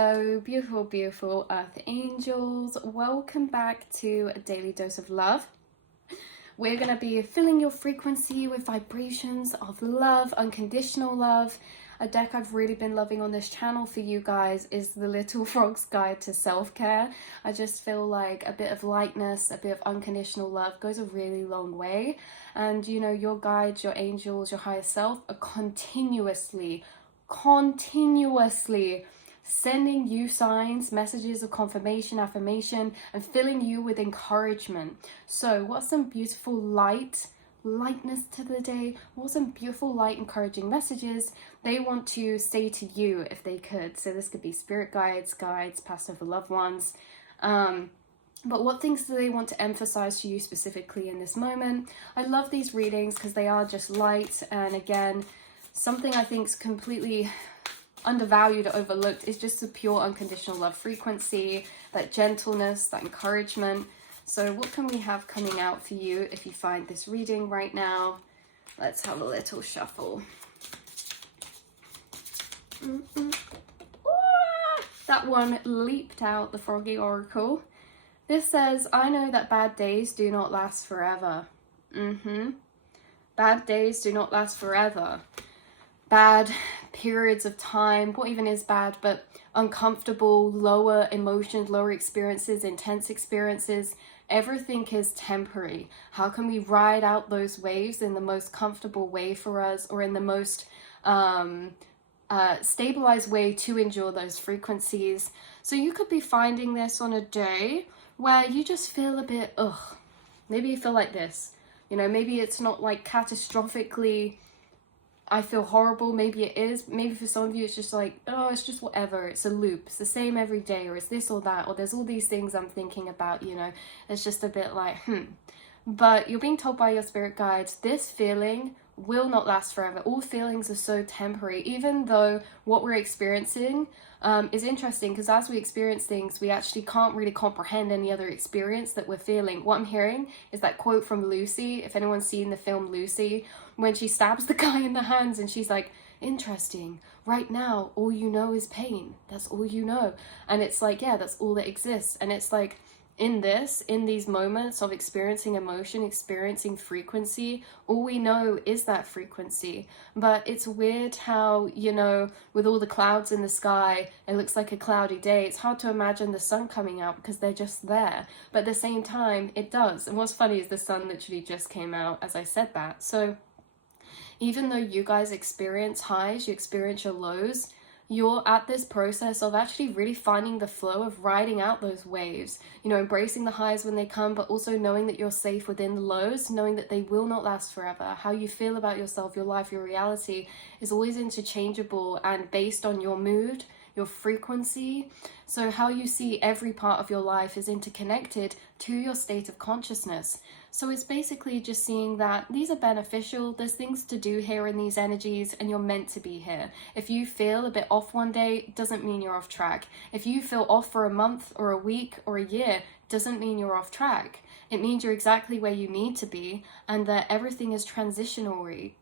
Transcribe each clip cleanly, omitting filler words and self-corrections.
Hello, beautiful, beautiful Earth Angels. Welcome back to a daily dose of love. We're going to be filling your frequency with vibrations of love, unconditional love. A deck I've really been loving on this channel for you guys is the Little Frog's Guide to Self-Care. I just feel like a bit of lightness, a bit of unconditional love goes a really long way. And you know, your guides, your angels, your higher self are continuously sending you signs, messages of confirmation, affirmation, and filling you with encouragement. So what's some beautiful lightness to the day? What some beautiful light encouraging messages they want to say to you if they could? So this could be spirit guides, passed over loved ones. But what things do they want to emphasize to you specifically in this moment? I love these readings because they are just light, and again, something I think is completely undervalued or overlooked is just the pure unconditional love frequency, that gentleness, that encouragement. So what can we have coming out for you if you find this reading right now? Let's have a little shuffle. That one leaped out, the Froggy Oracle. This says, I know that bad days do not last forever. Bad days do not last forever. Bad periods of time, what even is bad, but uncomfortable, lower emotions, lower experiences, intense experiences, everything is temporary. How can we ride out those waves in the most comfortable way for us, or in the most stabilized way to endure those frequencies? So you could be finding this on a day where you just feel a bit, maybe you feel like this, you know, maybe it's not like catastrophically I feel horrible, maybe it is, maybe for some of you it's just like, oh, it's just whatever, it's a loop, it's the same every day, or it's this or that, or there's all these things I'm thinking about, you know, it's just a bit like, But you're being told by your spirit guides, this feeling will not last forever. All feelings are so temporary, even though what we're experiencing is interesting, because as we experience things, we actually can't really comprehend any other experience that we're feeling. What I'm hearing is that quote from Lucy, if anyone's seen the film Lucy, when she stabs the guy in the hands and she's like, interesting, right now all you know is pain, that's all you know. And it's like, yeah, that's all that exists. And it's like, in these moments of experiencing emotion, experiencing frequency, all we know is that frequency. But it's weird how, you know, with all the clouds in the sky, it looks like a cloudy day. It's hard to imagine the sun coming out because they're just there. But at the same time, it does. And what's funny is the sun literally just came out as I said that. So even though you guys experience highs, you experience your lows, you're at this process of actually really finding the flow of riding out those waves, you know, embracing the highs when they come, but also knowing that you're safe within the lows, knowing that they will not last forever. How you feel about yourself, your life, your reality is always interchangeable and based on your mood, your frequency. So how you see every part of your life is interconnected to your state of consciousness. So it's basically just seeing that these are beneficial, there's things to do here in these energies, and you're meant to be here. If you feel a bit off one day, it doesn't mean you're off track. If you feel off for a month or a week or a year, doesn't mean you're off track. It means you're exactly where you need to be, and that everything is transitionary,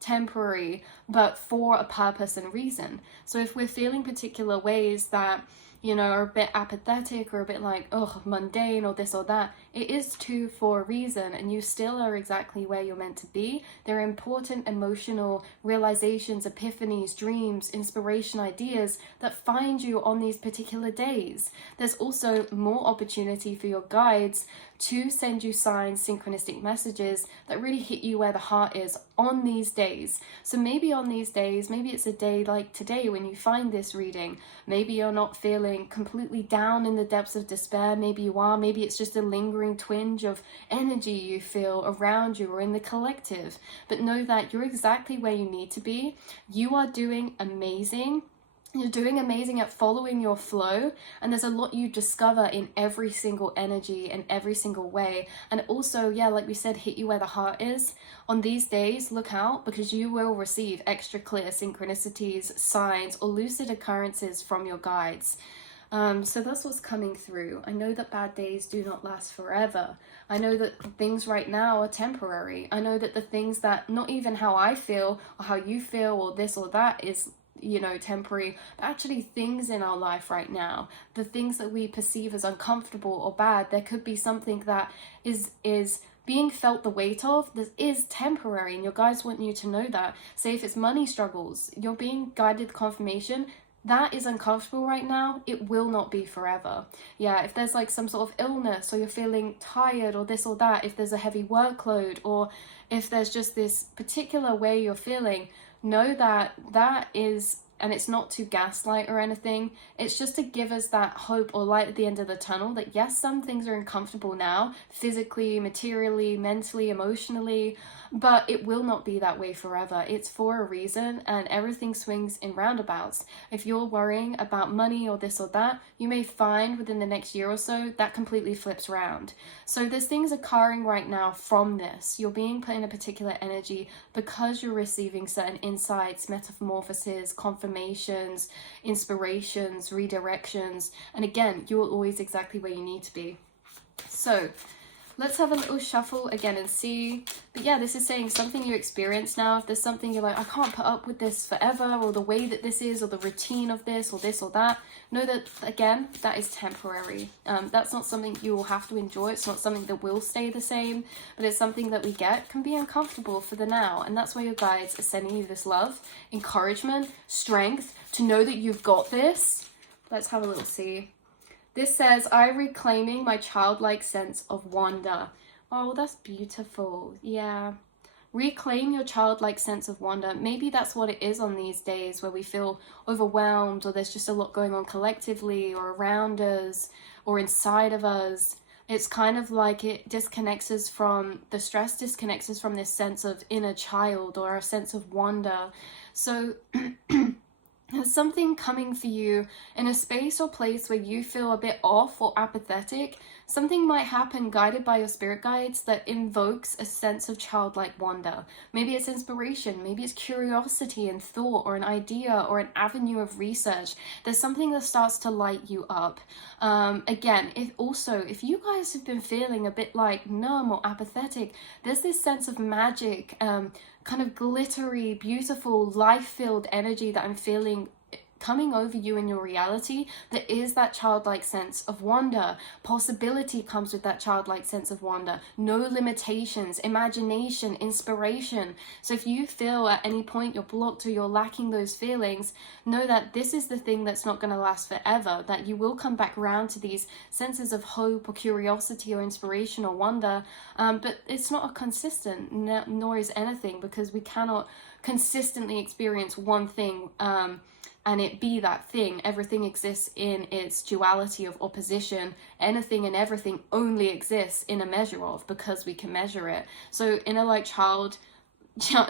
temporary, but for a purpose and reason. So if we're feeling particular ways that, you know, are a bit apathetic or a bit like, mundane or this or that, it is too for a reason, and you still are exactly where you're meant to be. There are important emotional realizations, epiphanies, dreams, inspiration, ideas that find you on these particular days. There's also more opportunity for your guides to send you signs, synchronistic messages that really hit you where the heart is on these days. So maybe on these days, maybe it's a day like today when you find this reading, maybe you're not feeling completely down in the depths of despair, maybe you are, maybe it's just a lingering twinge of energy you feel around you or in the collective. But know that you're exactly where you need to be. You are doing amazing. You're doing amazing at following your flow, and there's a lot you discover in every single energy and every single way. And also, yeah, like we said, hit you where the heart is. On these days, look out, because you will receive extra clear synchronicities, signs, or lucid occurrences from your guides. So that's what's coming through. I know that bad days do not last forever. I know that things right now are temporary. I know that the things that, not even how I feel or how you feel or this or that is you know, temporary, but actually things in our life right now, the things that we perceive as uncomfortable or bad, there could be something that is being felt the weight of, this is temporary, and your guides want you to know that. Say if it's money struggles, you're being guided confirmation that is uncomfortable right now, it will not be forever. Yeah, if there's like some sort of illness, or you're feeling tired or this or that, if there's a heavy workload, or if there's just this particular way you're feeling, know that that is, and it's not to gaslight or anything, it's just to give us that hope or light at the end of the tunnel that yes, some things are uncomfortable now, physically, materially, mentally, emotionally, but it will not be that way forever. It's for a reason, and everything swings in roundabouts. If you're worrying about money or this or that, you may find within the next year or so that completely flips around. So there's things occurring right now from this. You're being put in a particular energy because you're receiving certain insights, metamorphoses, confirmations, inspirations, redirections, and again, you're always exactly where you need to be. So let's have a little shuffle again and see. But yeah, this is saying something you experience now. If there's something you're like, I can't put up with this forever, or the way that this is, or the routine of this or that, know that, again, that is temporary. That's not something you will have to enjoy. It's not something that will stay the same, but it's something that we get can be uncomfortable for the now. And that's why your guides are sending you this love, encouragement, strength, to know that you've got this. Let's have a little see. This says, I'm reclaiming my childlike sense of wonder. Oh, that's beautiful. Yeah. Reclaim your childlike sense of wonder. Maybe that's what it is on these days where we feel overwhelmed, or there's just a lot going on collectively or around us or inside of us. It's kind of like it disconnects us from, the stress disconnects us from this sense of inner child or a sense of wonder. So there's something coming for you in a space or place where you feel a bit off or apathetic. Something might happen guided by your spirit guides that invokes a sense of childlike wonder. Maybe it's inspiration, maybe it's curiosity and thought, or an idea or an avenue of research. There's something that starts to light you up. Again, if you guys have been feeling a bit like numb or apathetic, there's this sense of magic, kind of glittery, beautiful, life-filled energy that I'm feeling coming over you in your reality. That is that childlike sense of wonder. Possibility comes with that childlike sense of wonder. No limitations, imagination, inspiration. So if you feel at any point you're blocked or you're lacking those feelings, know that this is the thing that's not going to last forever, that you will come back around to these senses of hope or curiosity or inspiration or wonder, but it's not a consistent, nor is anything, because we cannot consistently experience one thing and it be that thing. Everything exists in its duality of opposition. Anything and everything only exists in a measure of, because we can measure it. So inner like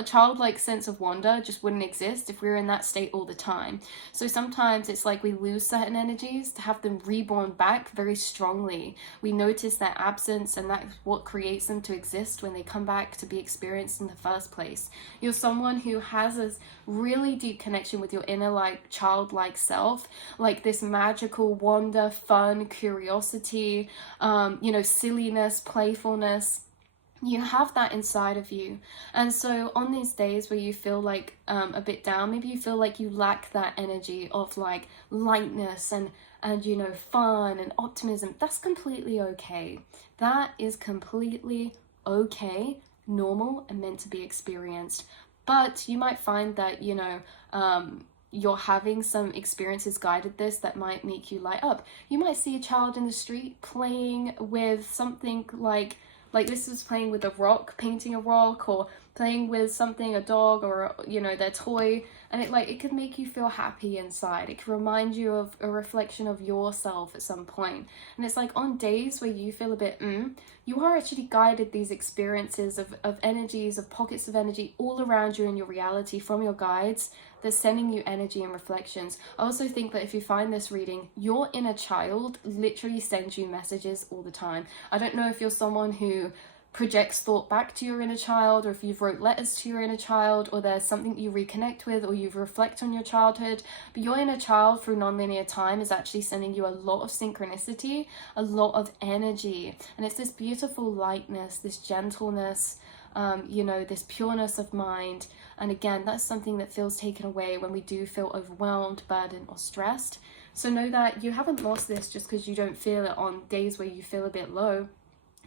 childlike sense of wonder just wouldn't exist if we were in that state all the time. So sometimes it's like we lose certain energies to have them reborn back very strongly. We notice their absence, and that's what creates them to exist when they come back to be experienced in the first place. You're someone who has a really deep connection with your inner like childlike self, like this magical wonder, fun, curiosity, silliness, playfulness. You have that inside of you. And so on these days where you feel like a bit down, maybe you feel like you lack that energy of like lightness and fun and optimism, that's completely okay. That is completely okay, normal, and meant to be experienced. But you might find that you're having some experiences guided this that might make you light up. You might see a child in the street playing with something like this is playing with a rock, painting a rock, or playing with something, a dog, or their toy, and it could make you feel happy inside. It could remind you of a reflection of yourself at some point. And it's like on days where you feel a bit you are actually guided these experiences of energies, of pockets of energy all around you in your reality from your guides. They're sending you energy and reflections. I also think that if you find this reading, your inner child literally sends you messages all the time. I don't know if you're someone who projects thought back to your inner child, or if you've wrote letters to your inner child, or there's something you reconnect with, or you reflect on your childhood, but your inner child through nonlinear time is actually sending you a lot of synchronicity, a lot of energy, and it's this beautiful lightness, this gentleness, this pureness of mind, And again, that's something that feels taken away when we do feel overwhelmed, burdened, or stressed. So know that you haven't lost this just because you don't feel it on days where you feel a bit low.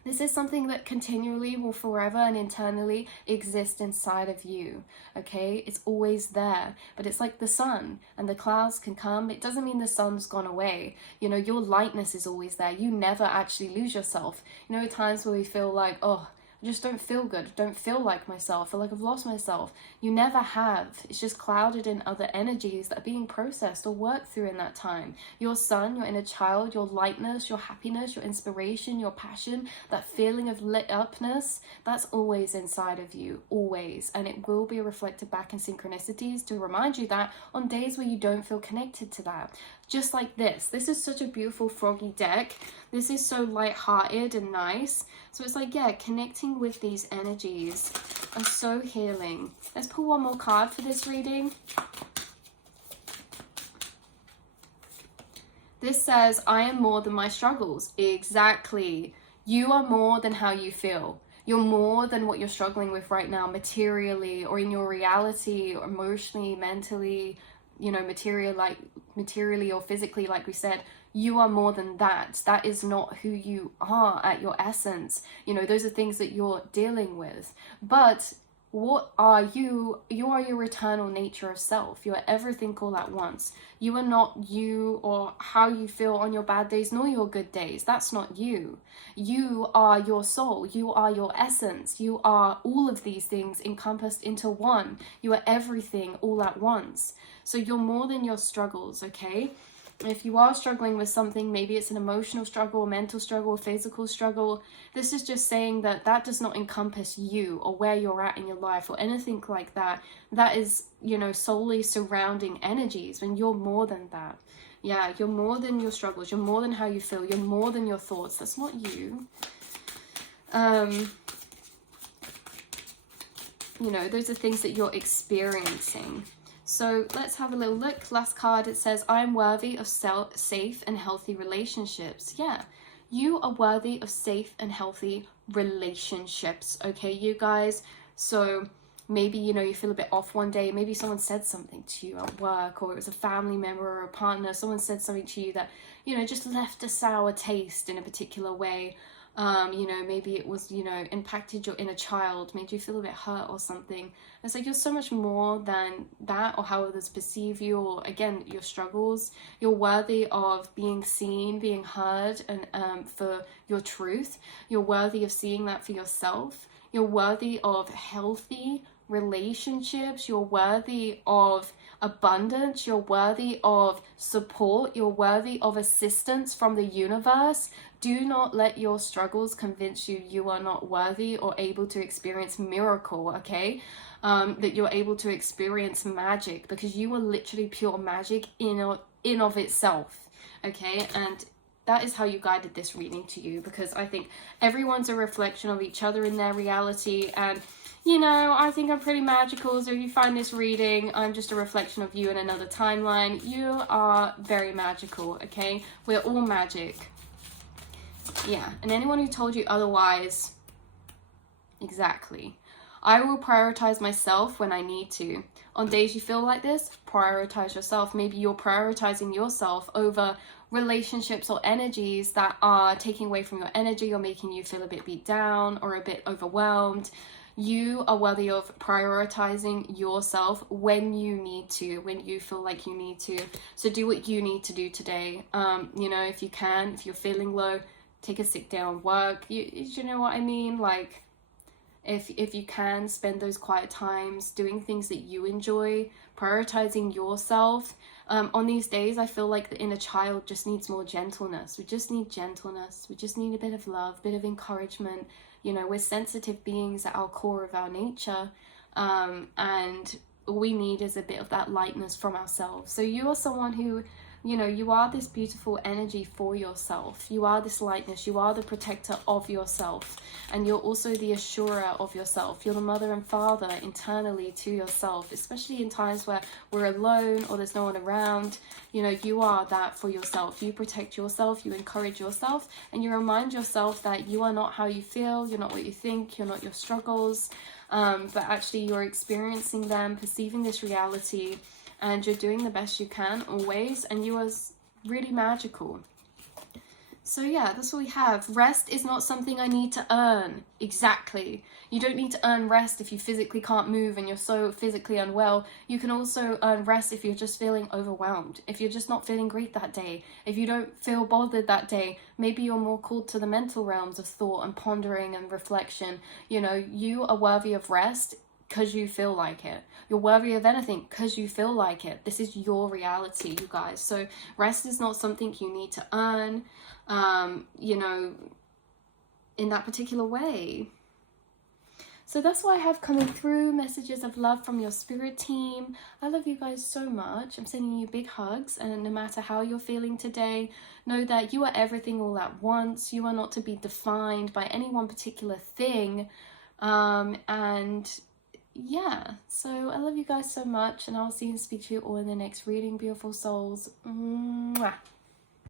This is something that continually will forever and internally exist inside of you, okay? It's always there, but it's like the sun, and the clouds can come. It doesn't mean the sun's gone away. You know, your lightness is always there. You never actually lose yourself. You know, times where we feel like, oh, I just don't feel good, don't feel like myself, feel like I've lost myself. You never have. It's just clouded in other energies that are being processed or worked through in that time. Your sun, your inner child, your lightness, your happiness, your inspiration, your passion, that feeling of lit upness, that's always inside of you, always. And it will be reflected back in synchronicities to remind you that on days where you don't feel connected to that. Just like this. This is such a beautiful froggy deck. This is so light-hearted and nice. So it's like, yeah, connecting with these energies are so healing. Let's pull one more card for this reading. This says, I am more than my struggles. Exactly. You are more than how you feel. You're more than what you're struggling with right now, materially or in your reality, or emotionally, mentally, you know, materially or physically, like we said. You are more than that. That is not who you are at your essence. You know, those are things that you're dealing with. But what are you? You are your eternal nature of self. You are everything all at once. You are not you or how you feel on your bad days, nor your good days. That's not you. You are your soul. You are your essence. You are all of these things encompassed into one. You are everything all at once. So you're more than your struggles, okay? If you are struggling with something, maybe it's an emotional struggle, a mental struggle, a physical struggle, this is just saying that that does not encompass you or where you're at in your life or anything like that. That is, you know, solely surrounding energies, when you're more than that. Yeah, you're more than your struggles. You're more than how you feel. You're more than your thoughts. That's not you. You know, those are things that you're experiencing. So let's have a little look. Last card, it says, I am worthy of safe and healthy relationships. Yeah, you are worthy of safe and healthy relationships, okay, you guys? So maybe, you know, you feel a bit off one day. Maybe someone said something to you at work, or it was a family member or a partner. Someone said something to you that, you know, just left a sour taste in a particular way. You know, maybe it was, you know, impacted your inner child, made you feel a bit hurt or something. It's like you're so much more than that, or how others perceive you, or again, your struggles. You're worthy of being seen, being heard, and for your truth. You're worthy of seeing that for yourself. You're worthy of healthy relationships. You're worthy of abundance. You're worthy of support. You're worthy of assistance from the universe. Do not let your struggles convince you you are not worthy or able to experience miracle, okay? That you're able to experience magic, because you are literally pure magic in of itself, okay? And that is how you guided this reading to you, because I think everyone's a reflection of each other in their reality. And you know, I think I'm pretty magical, so if you find this reading, I'm just a reflection of you in another timeline. You are very magical, okay? We're all magic. Yeah, and anyone who told you otherwise, exactly. I will prioritize myself when I need to. On days you feel like this, prioritize yourself. Maybe you're prioritizing yourself over relationships or energies that are taking away from your energy or making you feel a bit beat down or a bit overwhelmed. You are worthy of prioritizing yourself when you need to, when you feel like you need to. So do what you need to do today. You know, if you can, if you're feeling low, take a sick day on work. You know what I mean? Like, if you can, spend those quiet times doing things that you enjoy, prioritizing yourself. On these days, I feel like the inner child just needs more gentleness. We just need gentleness. We just need a bit of love, a bit of encouragement. You know, we're sensitive beings at our core of our nature, and all we need is a bit of that lightness from ourselves. So you are someone who, you know, you are this beautiful energy for yourself. You are this lightness. You are the protector of yourself. And you're also the assurer of yourself. You're the mother and father internally to yourself, especially in times where we're alone or there's no one around. You know, you are that for yourself. You protect yourself. You encourage yourself. And you remind yourself that you are not how you feel. You're not what you think. You're not your struggles. but actually you're experiencing them, perceiving this reality, and you're doing the best you can always, and you are really magical. So yeah, that's what we have. Rest is not something I need to earn. Exactly. You don't need to earn rest if you physically can't move and you're so physically unwell. You can also earn rest if you're just feeling overwhelmed. If you're just not feeling great that day. If you don't feel bothered that day, maybe you're more called to the mental realms of thought and pondering and reflection. You know, you are worthy of rest because you feel like it. You're worthy of anything because you feel like it. This is your reality, you guys. So rest is not something you need to earn, you know, in that particular way. So that's what I have coming through. Messages of love from your spirit team. I love you guys so much. I'm sending you big hugs, and no matter how you're feeling today, know that you are everything all at once. You are not to be defined by any one particular thing. And yeah, so I love you guys so much, and I'll see and speak to you all in the next reading, beautiful souls. Mwah.